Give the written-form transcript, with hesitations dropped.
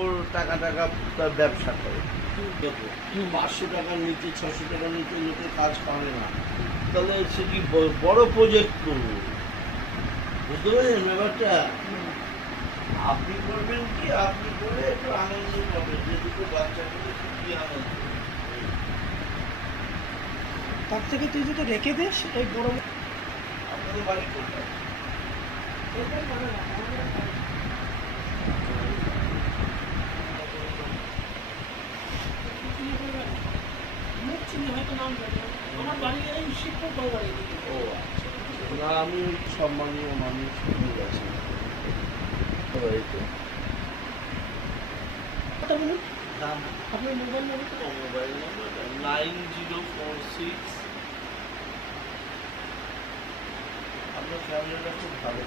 ওর টাকা টাকা ব্যবসা করে। দেখো 500 টাকার নিচে 600 টাকার নিচে লোকে কাজ করে না, তাহলে সে কি বড় প্রজেক্ট করবো? বুঝতে পারছেন ব্যাপারটা? আপনি করবেন কি, আপনি করে একটু আনন্দ পাবেন, যে দুটো বাচ্চা করে কি আনন্দ। তার থেকে তুই যদি রেখে দিস এই বড় আপনাদের বাড়ি কোথায়? হয়তো নাম জানি না। আমার বাড়ি এই শিবপুর বাড়ি। ও আচ্ছা, না আমি সম্মানীয় মানুষ ঠিক আছে। বাড়িতে আপনার মোবাইল নম্বর মোবাইল নাম্বার 9046। আপনার ফ্যামিলিটা খুব ভালো।